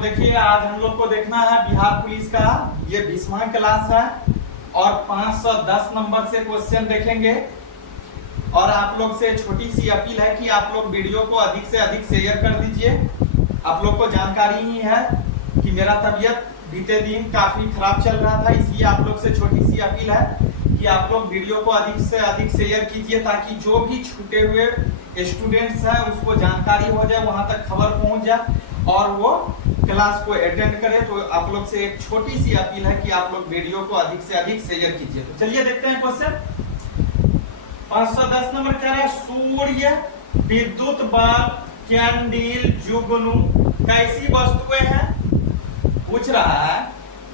देखिए आज हम लोग को देखना है बिहार पुलिस का ये 20वां क्लास है और 510 नंबर से क्वेश्चन देखेंगे। और आप लोग से छोटी सी अपील है कि आप लोग वीडियो को अधिक से अधिक शेयर कर दीजिए। आप लोग को जानकारी ही है कि मेरा तबीयत बीते दिन काफी खराब चल रहा था, इसलिए आप लोग से छोटी सी अपील है कि आप लोग वीडियो को अधिक से अधिक शेयर कीजिए ताकि जो भी छूटे हुए स्टूडेंट्स हैं उसको जानकारी हो जाए, वहां तक खबर पहुंच जाए और वो क्लास को अटेंड करे। तो आप लोग से एक छोटी सी अपील है कि आप लोग वीडियो को अधिक से अधिक शेयर कीजिए। तो चलिए देखते हैं क्वेश्चन 510 नंबर कह रहा है सूर्य, विद्युत बल्ब, कैंडल, जुगनू कैसी वस्तुएं हैं। पूछ रहा है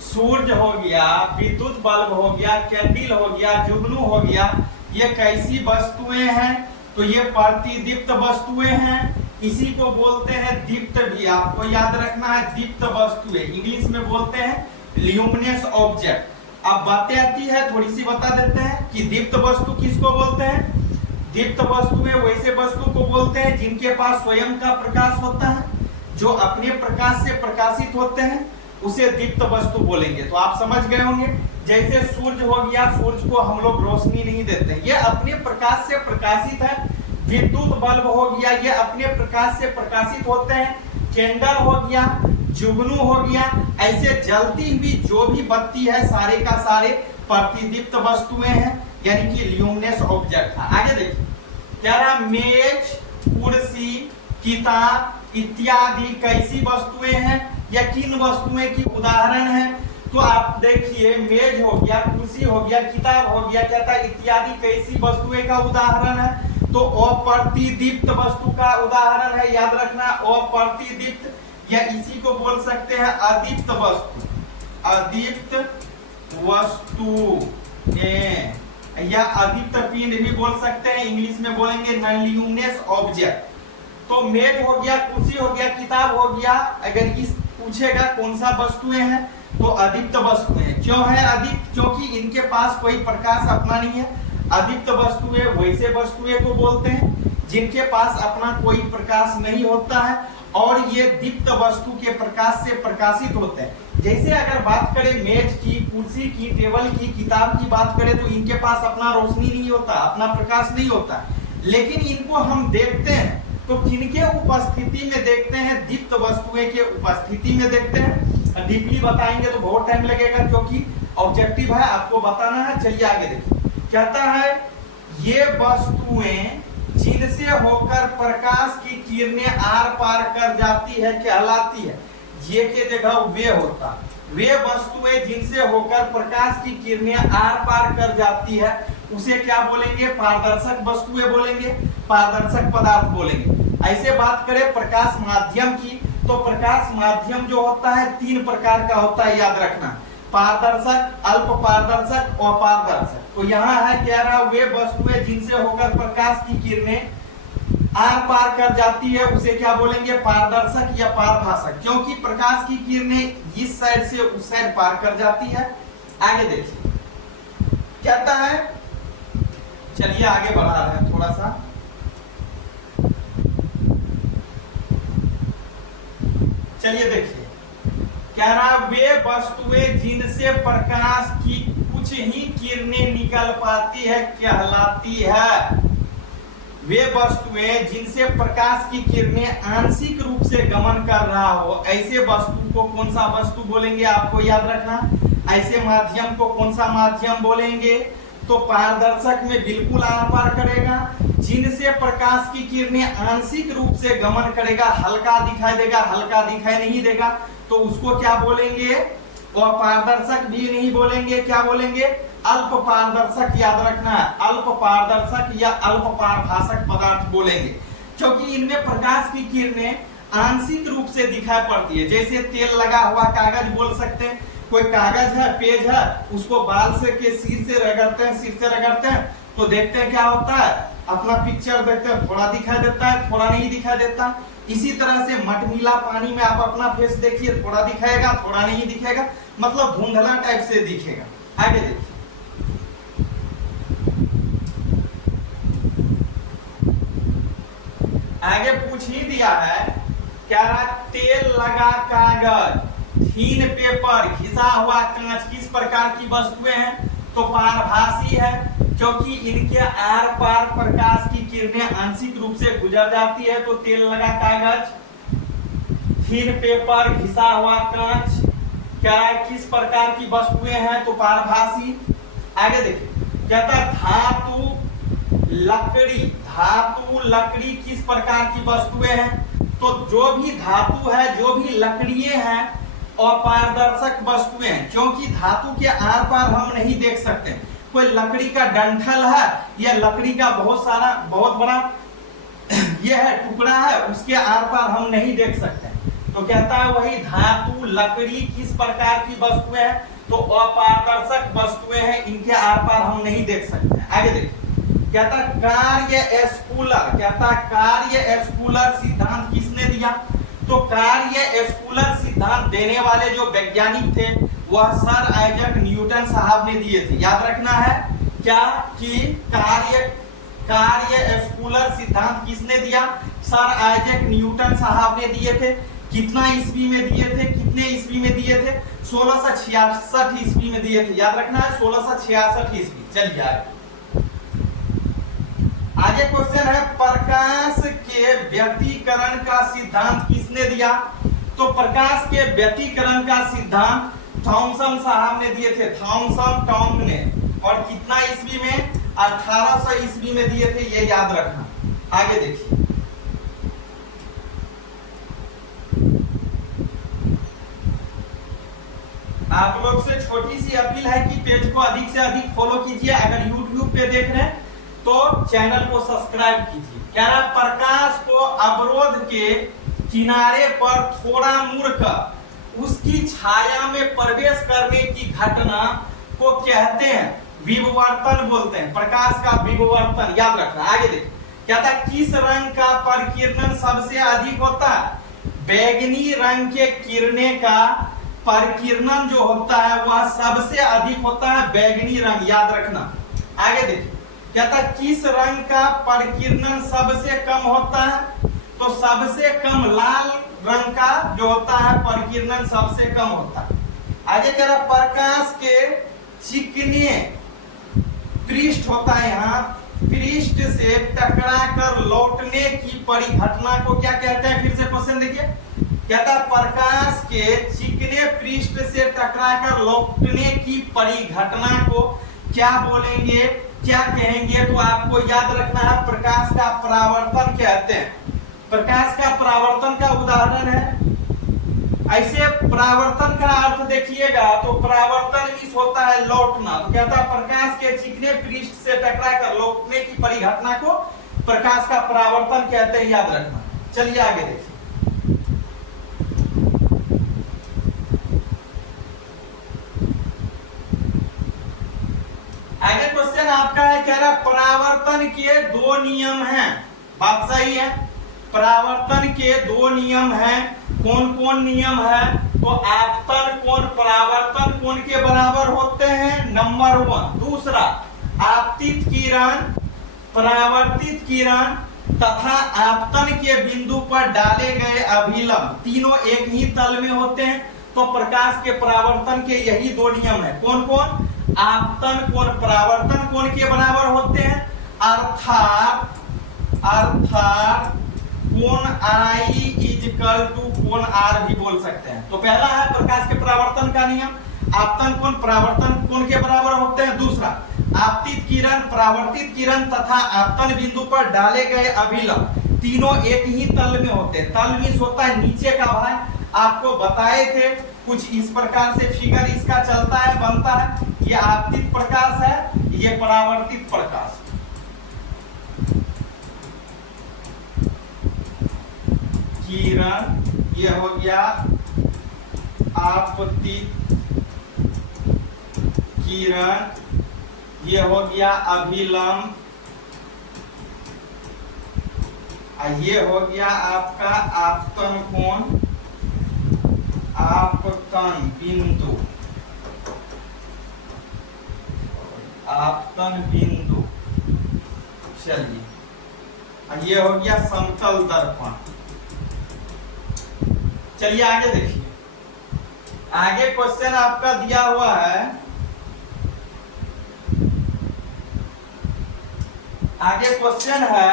सूर्य हो गया, विद्युत बल्ब हो गया, कैंडल हो गया, जुगनू हो गया, ये कैसी वस्तुएं हैं। तो ये प्रतिदीप्त वस्तुएं हैं, इसी को बोलते हैं दीप्त भी। आपको याद रखना है दीप्त वस्तुएं, इंग्लिश में बोलते हैं ल्यूमिनस ऑब्जेक्ट। अब बातें आती है थोड़ी सी बता देते हैं कि दीप्त वस्तु किसको बोलते हैं। दीप्त वस्तुएं वैसे वस्तु को बोलते हैं जिनके पास स्वयं का प्रकाश होता है, जो अपने प्रकाश से प्रकाशित होते हैं, उसे दीप्त वस्तु बोलेंगे। तो आप समझ गए होंगे, जैसे सूर्य हो गया, सूर्य को हम लोग रोशनी नहीं देते, ये अपने प्रकाश से प्रकाशित है। विद्युत बल्ब हो गया, ये अपने प्रकाश से प्रकाशित होते हैं। कैंडल हो गया, जुगनू हो गया, ऐसे जलती हुई जो भी बत्ती है सारे का सारे प्रतिदीप्त वस्तुएं हैं, यानी कि ल्यूमिनस ऑब्जेक्ट है। आगे देखिए क्या रहा, मेज, कुर्सी, किताब इत्यादि कैसी वस्तुएं हैं या किन वस्तुएं की उदाहरण है। तो आप देखिए मेज हो गया, कुर्सी हो गया, किताब हो गया, कहता है इत्यादि कैसी वस्तुएं का उदाहरण है। तो अप्रतिदीप्त वस्तु का उदाहरण है, याद रखना अप्रतिदीप्त, या इसी को बोल सकते हैं अदीप्त वस्तु। अदीप्त वस्तु या अदीप्त पिंड भी बोल सकते हैं, इंग्लिश में बोलेंगे नॉन ल्यूमिनस ऑब्जेक्ट। तो मेज हो गया, कुर्सी हो गया, किताब हो गया, अगर इस पूछेगा कौन सा वस्तुएं हैं तो अदीप्त वस्तुएं। क्यों है अदीप्त? क्योंकि इनके पास कोई प्रकाश अपना नहीं है। अदीप्त वस्तुएं वैसे वस्तुएं को बोलते हैं जिनके पास अपना कोई प्रकाश नहीं होता है और ये दीप्त वस्तु के प्रकाश से प्रकाशित होते हैं। जैसे अगर बात करें मेज की, कुर्सी की, टेबल की, किताब की बात करें तो इनके पास अपना रोशनी नहीं होता, अपना प्रकाश नहीं होता, लेकिन इनको हम देखते हैं तो किनके उपस्थिति में देखते हैं, दीप्त वस्तुएं के उपस्थिति में देखते हैं। डीपली बताएंगे तो बहुत टाइम लगेगा क्योंकि ऑब्जेक्टिव है, आपको बताना है। चलिए आगे देखिए, कहता है ये वस्तुएं जिनसे होकर प्रकाश की किरणें आर पार कर जाती है कहलाती है। ये के जगह वे होता, वे वस्तुएं जिनसे होकर प्रकाश की किरणें आर पार कर जाती है उसे क्या बोलेंगे, पारदर्शक वस्तुएं बोलेंगे, पारदर्शक पदार्थ बोलेंगे। ऐसे बात करें प्रकाश माध्यम की तो प्रकाश माध्यम जो होता है 3 प्रकार का होता है, याद रखना, पारदर्शक, अल्प पारदर्शक और अपारदर्शक। तो यहाँ है कह रहा वे वस्तुएं जिनसे होकर प्रकाश की किरणें आर पार कर जाती है उसे क्या बोलेंगे, पारदर्शक या पारभाषक, क्योंकि प्रकाश की किरणें इस साइड से उस साइड पार कर जाती है। आगे देखिए कहता है, चलिए आगे बढ़ा रहे हैं थोड़ा सा। चलिए देखिए क्या रहा, वे वस्तुएं जिनसे प्रकाश की कुछ ही किरणें निकल पाती है कहलाती है। वे वस्तुएं जिनसे प्रकाश की किरणें आंशिक रूप से गमन कर रहा हो, ऐसे वस्तु को कौन सा वस्तु बोलेंगे, आपको याद रखना। ऐसे माध्यम को कौन सा माध्यम बोलेंगे, तो पारदर्शक में बिल्कुल आर पार करेगा। जिनसे प्रकाश की किरणें आंशिक रूप से गमन करेगा, हल्का दिखाई देगा, हल्का दिखाई नहीं देगा, तो उसको क्या बोलेंगे, और पारदर्शक भी नहीं बोलेंगे, क्या बोलेंगे, अल्प पारदर्शक। याद रखना है अल्प पारदर्शक या अल्प पारभाषक पदार्थ बोलेंगे, क्योंकि इनमें प्रकाश की किरणें आंशिक रूप से दिखाई पड़ती है। जैसे तेल लगा हुआ कागज बोल सकते हैं, कोई कागज है, पेज है, उसको बाल से के सिर से रगड़ते हैं, सिर से रगड़ते हैं तो देखते हैं क्या होता है, अपना पिक्चर देखते हैं, थोड़ा दिखाई देता है, थोड़ा नहीं दिखाई देता। इसी तरह से मटमीला पानी में आप अपना फेस देखिए, thोड़ा दिखाएगा, थोड़ा नहीं दिखेगा, मतलब धुंधला टाइप से दिखेगा। आगे देखिए आगे पूछ ही दिया है क्या रहा, तेल लगा कागज, थीन पेपर, घिसा हुआ कांच किस प्रकार की वस्तुएं हैं? तो पारभासी है, क्योंकि इनके आर पार प्रकाश की किरणें आंशिक रूप से गुजर जाती है। तो तेल लगा कागज, थीन पेपर, घिसा हुआ कांच क्या है, किस प्रकार की वस्तुएं हैं? तो पारभासी। आगे देखिए, कहता है धातु लकड़ी, धातु लकड़ी किस प्रकार की वस्तुएं हैं? तो जो भी धातु है, जो भी लकड़ियां हैं, अपारदर्शक वस्तुएं हैं, क्योंकि धातु के आर पार हम नहीं देख सकते। कोई लकड़ी का डंठल है या लकड़ी का बहुत बड़ा यह है टुकड़ा है, उसके आर पार हम नहीं देख सकते। तो कहता है वही धातु लकड़ी किस प्रकार की वस्तुएं हैं? तो अपारदर्शक वस्तुएं हैं, इनके आर पार हम नहीं देख सकते। आगे देखिए, कहता कार्य स्कूलर, कहता कार्य स्कूलर सिद्धांत किसने दिया? तो कार्य स्कूलर सिद्धांत देने वाले जो वैज्ञानिक थे वह सर आइजैक न्यूटन साहब ने दिए थे। याद रखना है क्या कि कार्य स्कूलर सिद्धांत किसने दिया? सर आइजैक न्यूटन साहब ने दिए थे। कितना ईस्वी में दिए थे? कितने ईस्वी में दिए थे? 1666 ईस्वी में दिए थे। याद रखना है 1666 ईस्वी। चलिए आगे क्वेश्चन है, प्रकाश के व्यतिकरण का सिद्धांत किसने दिया? तो प्रकाश के व्यतिकरण का सिद्धांत थॉमसन साहब ने दिए थे, थॉमसन टॉम ने। और कितना ईस्वी में? 1800 ईस्वी में दिए थे, ये याद रखना। आगे देखिए, आप लोग से छोटी सी अपील है कि पेज को अधिक से अधिक फॉलो कीजिए। अगर YouTube पे देख रहे हैं तो चैनल को सब्सक्राइब कीजिए। कह रहा प्रकाश को अवरोध के किनारे पर थोड़ा मुड़कर उसकी छाया में प्रवेश करने की घटना को कहते हैं विवर्तन बोलते हैं। प्रकाश का विवर्तन याद रखना। आगे देखिए, कहता किस रंग का परिकिरण सबसे अधिक होता है? बैगनी रंग के किरणें का परिकिरण जो होता है वह सबसे अधिक होता है बैगनी रंग। याद रखना। आगे देखिए, कहता किस रंग का परिकिरण सबसे कम होता है? तो सबसे कम लाल रंग का जो होता है परिकिरण सबसे कम होता है। आगे कह रहा प्रकाश के चिकने पृष्ठ होता है, यहाँ पृष्ठ से टकराकर लौटने की परिघटना को क्या कहते हैं? फिर से क्वेश्चन देखिए, कहता प्रकाश के चिकने पृष्ठ से टकराकर लौटने की परिघटना को क्या बोलेंगे, क्या कहेंगे? तो आपको याद रखना है प्रकाश का परावर्तन कहते हैं। प्रकाश का परावर्तन का उदाहरण है, ऐसे परावर्तन का अर्थ देखिएगा तो परावर्तन इस होता है लौटना। तो कहता है प्रकाश के चिकने पृष्ठ से टकराकर लौटने की परिघटना को प्रकाश का परावर्तन कहते हैं। याद रखना। चलिए आगे देखिए, आगे क्वेश्चन आपका है, कह रहा परावर्तन के दो नियम हैं। बात सही है, परावर्तन के दो नियम हैं। कौन कौन नियम है? तो आपतन कोण परावर्तन कोण के बराबर होते हैं, नंबर 1। दूसरा, आपतित किरण, परावर्तित किरण तथा आपतन के बिंदु पर डाले गए अभिलंब तीनों एक ही तल में होते हैं। तो प्रकाश के परावर्तन के यही दो नियम है। कौन कौन? आपतन कोण परावर्तन कोण के बराबर होते हैं, अर्थात कोण I इक्वल टू कोण R भी बोल सकते हैं। तो पहला है प्रकाश के परावर्तन का नियम, आपतन कोण परावर्तन कोण के बराबर होते हैं। दूसरा, आपतित किरण, परावर्तित किरण तथा आपतन बिंदु पर डाले गए अभिलंब तीनों एक ही तल में होते हैं। तल मीन्स होता है नीचे का भाग। आपको बताए थे कुछ इस प्रकार से फिगर इसका चलता है, बनता है। ये आपतित प्रकाश है, ये परावर्तित प्रकाश। किरण ये हो गया आपतित किरण, ये हो गया अभिलंब, ये हो गया आपका आपतन कोण, आपतन बिंदु, आपतन बिंदु। चलिए, ये हो गया समतल दर्पण। चलिए आगे देखिए, आगे क्वेश्चन आपका दिया हुआ है, आगे क्वेश्चन है,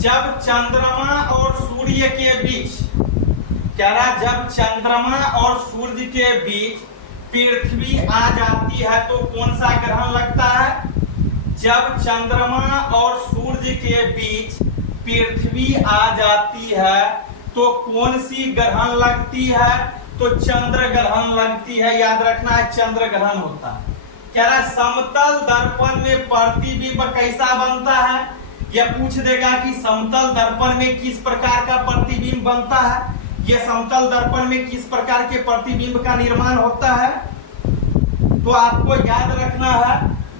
जब चंद्रमा और सूर्य के बीच, कह रहा जब चंद्रमा और सूर्य के बीच पृथ्वी आ जाती है तो कौन सा ग्रहण लगता है? जब चंद्रमा और सूर्य के बीच पृथ्वी आ जाती है तो कौन सी ग्रहण लगती है? तो चंद्र ग्रहण लगती है, याद रखना है चंद्र ग्रहण होता है। कह रहा है समतल दर्पण में प्रतिबिंब कैसा बनता है? यह पूछ देगा कि समतल दर्पण में किस प्रकार का प्रतिबिंब बनता है, यह समतल दर्पण में किस प्रकार के प्रतिबिंब का निर्माण होता है। तो आपको याद रखना है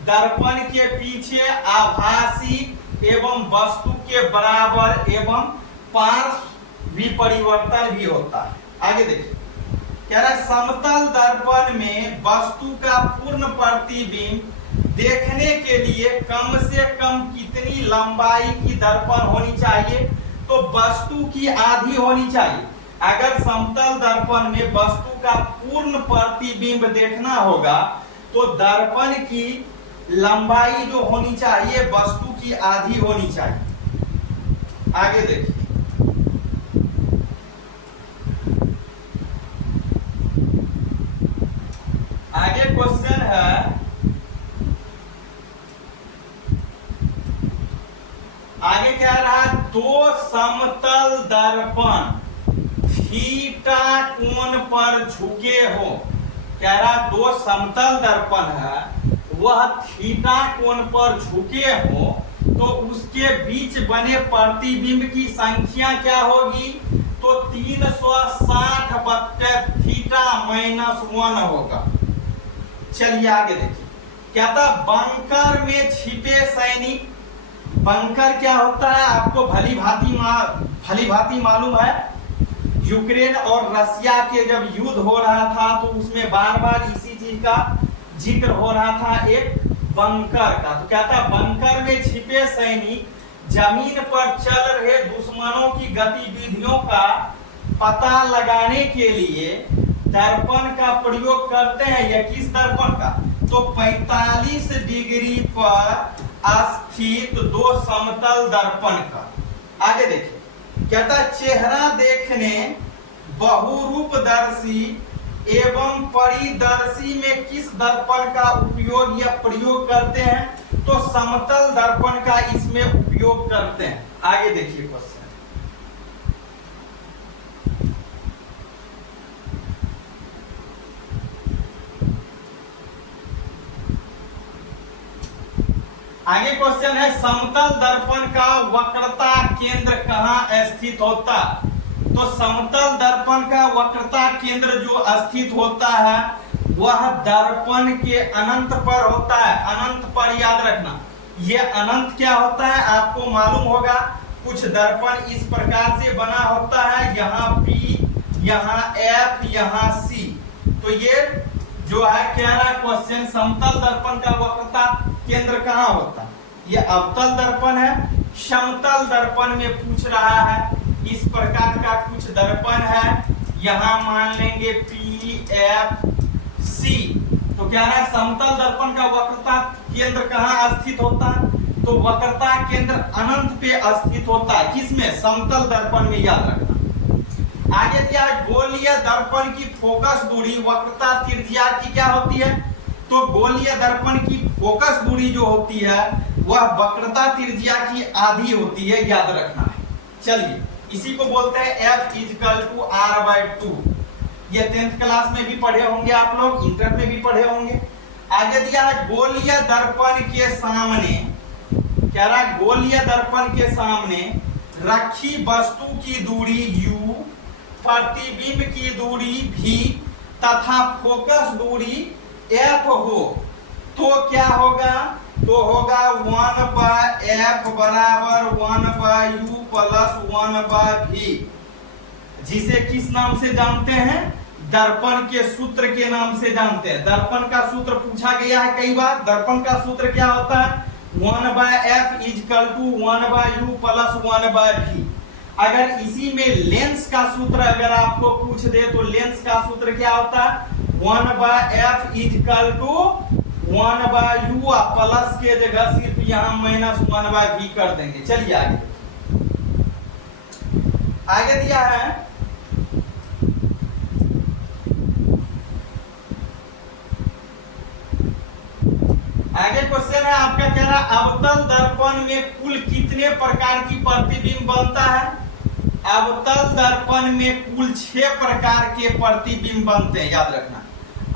दर्पण के पीछे आभासी एवं वस्तु के बराबर एवं पार्श्व विपरिवर्तन भी होता है। आगे देखिए, कह रहा है समतल दर्पण में वस्तु का पूर्ण प्रतिबिंब देखने के लिए कम से कम कितनी लंबाई की दर्पण होनी चाहिए? तो वस्तु की आधी होनी चाहिए। अगर समतल दर्पण में वस्तु का पूर्ण प्रतिबिंब देखना होगा तो दर्पण की लंबाई जो होनी चाहिए वस्तु की आधी होनी चाहिए। आगे देखिए, आगे क्वेश्चन है, आगे कह रहा है दो समतल दर्पण थीटा कोण पर झुके हो। कह रहा दो समतल दर्पण है वह थीटा कोण पर झुके हो तो उसके बीच बने प्रतिबिंब की संख्या क्या होगी? तो 360 बट्टे थीटा -1 होगा। चलिए आगे देखिए, क्या था बंकर में छिपे सैनिक। बंकर क्या होता है आपको भली भांति मालूम है। यूक्रेन और रशिया के जब युद्ध हो रहा था तो उसमें बार बार इसी चीज का जिक्र हो रहा था, एक बंकर का। तो क्या था बंकर में छिपे सैनिक जमीन पर चल रहे दुश्मनों की गतिविधियों का पता लगाने के लिए दर्पण का प्रयोग करते हैं। यह किस दर्पण का? तो 45 डिग्री पर स्थित दो समतल दर्पण का। आगे देखिए, कहता चेहरा देखने बहुरूपदर्शी एवं परिदर्शी में किस दर्पण का उपयोग या प्रयोग करते हैं? तो समतल दर्पण का इसमें उपयोग करते हैं। आगे देखिए क्वेश्चन, आगे क्वेश्चन है समतल दर्पण का वक्रता केंद्र कहाँ स्थित होता? तो समतल दर्पण का वक्रता केंद्र जो स्थित होता है वह दर्पण के अनंत पर होता है। अनंत पर याद रखना, यह अनंत क्या होता है आपको मालूम होगा। कुछ दर्पण इस प्रकार से बना होता है, यहाँ P, यहाँ F, यहाँ C। तो ये जो है कह रहा है क्वेश्चन समतल दर्पण का वक्रता केंद्र कहाँ होता है? ये अवतल दर्पण है। समतल दर्पण में पूछ रहा है इस प्रकार का कुछ दर्पण है, यहाँ मान लेंगे PFC। तो क्या है समतल दर्पण का वक्रता केंद्र कहाँ स्थित होता है? तो वक्रता केंद्र अनंत पे स्थित होता है। किसमें? समतल दर्पण में, याद रखना। आगे दिया गोलीय दर्पण की फोकस दूरी वक्रता त्रिज्या की क्या होती है? तो गोलीय दर्पण की फोकस दूरी जो होती है वह वक्रता त्रिज्या की आधी होती है, याद रखना है। चलिए इसी को बोलते हैं F = R/2। ये 10th क्लास में भी पढ़े होंगे आप लोग, इंटर में भी पढ़े होंगे। आगे दिया है गोलीय दर्पण के सामने, कह रहा है गोलीय दर्पण के सामने रखी वस्तु की दूरी U, प्रतिबिंब की दूरी V तथा फोकस दूरी F हो तो क्या होगा? तो होगा 1/F = 1/U + 1/V, जिसे किस नाम से जानते हैं? दर्पण के सूत्र के नाम से जानते हैं। दर्पण का सूत्र पूछा गया है कई बार। दर्पण का सूत्र क्या होता है? 1/F = 1/U + 1/V। अगर इसी में लेंस का सूत्र अगर आपको पूछ दे तो लेंस का सूत्र क्या होता है, 1/f is equal to 1/u, plus के जगह सिर्फ यहां -1/v कर देंगे। चलिए आगे दिया है आगे क्वेश्चन है आपका, कह रहा अवतल दर्पण में कुल कितने प्रकार की प्रतिबिंब बनता है। अवतल दर्पण में कुल 6 प्रकार के प्रतिबिंब बनते हैं, याद रखना।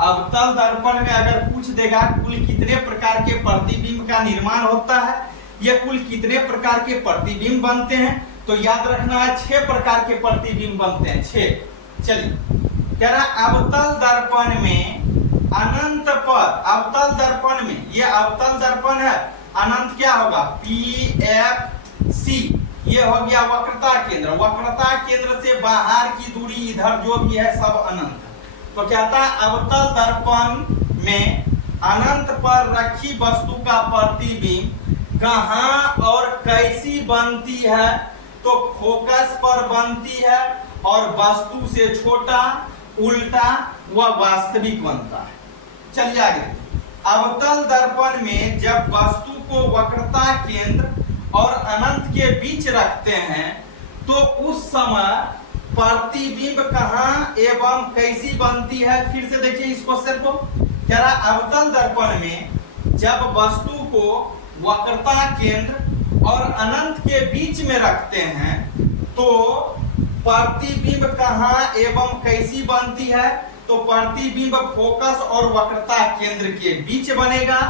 अवतल दर्पण में अगर पूछ देगा कुल कितने प्रकार के प्रतिबिंब का निर्माण होता है या कुल कितने प्रकार के प्रतिबिंब बनते हैं, तो याद रखना है 6 प्रकार के प्रतिबिंब बनते हैं, 6। चलिए कह रहा अवतल दर्पण में अनंत पर, अवतल दर्पण में, ये अवतल दर्पण है, अनंत क्या होगा, PFC, ये हो गया वक्रता केंद्र। वक्रता केंद्र से बाहर की दूरी इधर जो भी है सब अनंत। तो कहता है अवतल दर्पण में अनंत पर रखी वस्तु का प्रतिबिंब कहां और कैसी बनती है, तो फोकस पर बनती है और वस्तु से छोटा, उल्टा व वास्तविक बनता है। चलिए आगे, अवतल दर्पण में जब वस्तु को वक्रता केंद्र और अनंत के बीच रखते हैं तो उस समय प्रतिबिंब कहां एवं कैसी बनती है। फिर से देखिए इस क्वेश्चन को, कह रहा अवतल दर्पण में जब वस्तु को वक्रता केंद्र और अनंत के बीच में रखते हैं तो प्रतिबिंब कहां एवं कैसी बनती है, तो प्रतिबिंब फोकस और वक्रता केंद्र के बीच बनेगा,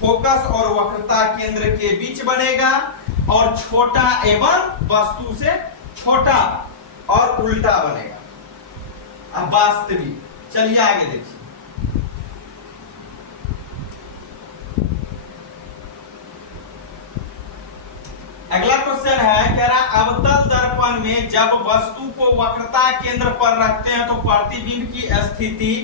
फोकस और वक्रता केंद्र के बीच बनेगा और छोटा एवं वस्तु से छोटा और उल्टा बनेगा। अब वास्तविक, चलिए आगे देखिए। अगला क्वेश्चन है, कह रहा अवतल दर्पण में जब वस्तु को वक्रता केंद्र पर रखते हैं तो प्रतिबिंब की स्थिति,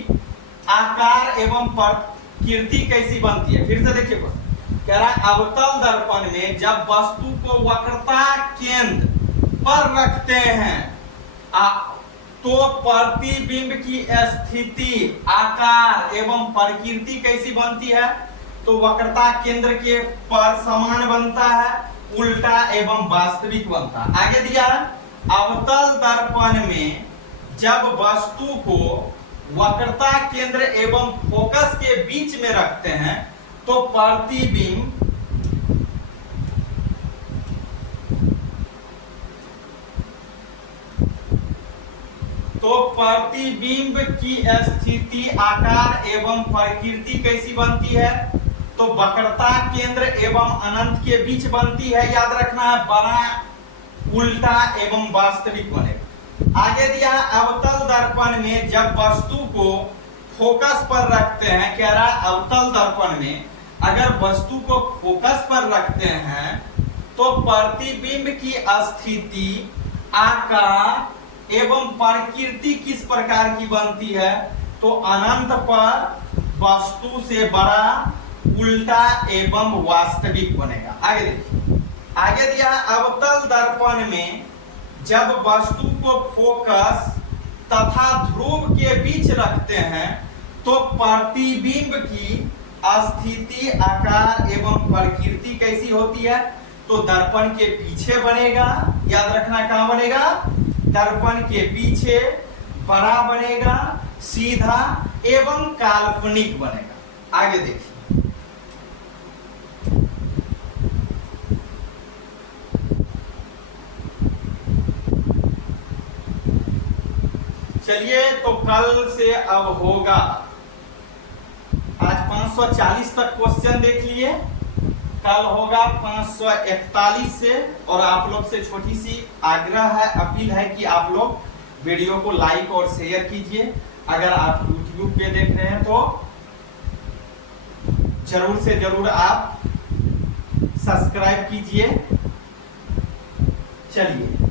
आकार एवं प्रकृति कैसी बनती है। फिर से देखिए क्वेश्चन, कह रहा अवतल दर्पण में जब वस्तु को वक्रता केंद्र पर रखते हैं तो प्रतिबिंब की स्थिति, आकार एवं प्रकृति कैसी बनती है, तो वक्रता केंद्र के पर समान बनता है, उल्टा एवं वास्तविक बनता है। आगे दिया अवतल दर्पण में जब वस्तु को वक्रता केंद्र एवं फोकस के बीच में रखते हैं तो प्रतिबिंब की स्थिति, आकार एवं प्रकृति कैसी बनती है, तो वक्रता केंद्र एवं अनंत के बीच बनती है। याद रखना है, बड़ा, उल्टा एवं वास्तविक बनेगा। आगे दिया अवतल दर्पण में जब वस्तु को फोकस पर रखते हैं, कह रहा अवतल दर्पण में अगर वस्तु को फोकस पर रखते हैं तो प्रतिबिंब की स्थिति, आकार एवं प्रकृति किस प्रकार की बनती है, तो अनंत पर वस्तु से बड़ा, उल्टा एवं वास्तविक बनेगा। आगे देखिए, आगे दिया अवतल दर्पण में जब वस्तु को फोकस तथा ध्रुव के बीच रखते हैं तो प्रतिबिंब की स्थिति, आकार एवं प्रकृति कैसी होती है, तो दर्पण के पीछे बनेगा। याद रखना कहां बनेगा, दर्पण के पीछे, बड़ा बनेगा, सीधा एवं काल्पनिक बनेगा। आगे देखिए, चलिए तो कल से अब होगा, आज 540 तक क्वेश्चन देख लिए, कल होगा 541 से। और आप लोग से छोटी सी आग्रह है, अपील है कि आप लोग वीडियो को लाइक और शेयर कीजिए। अगर आप YouTube पे देख रहे हैं तो जरूर से जरूर आप सब्सक्राइब कीजिए। चलिए।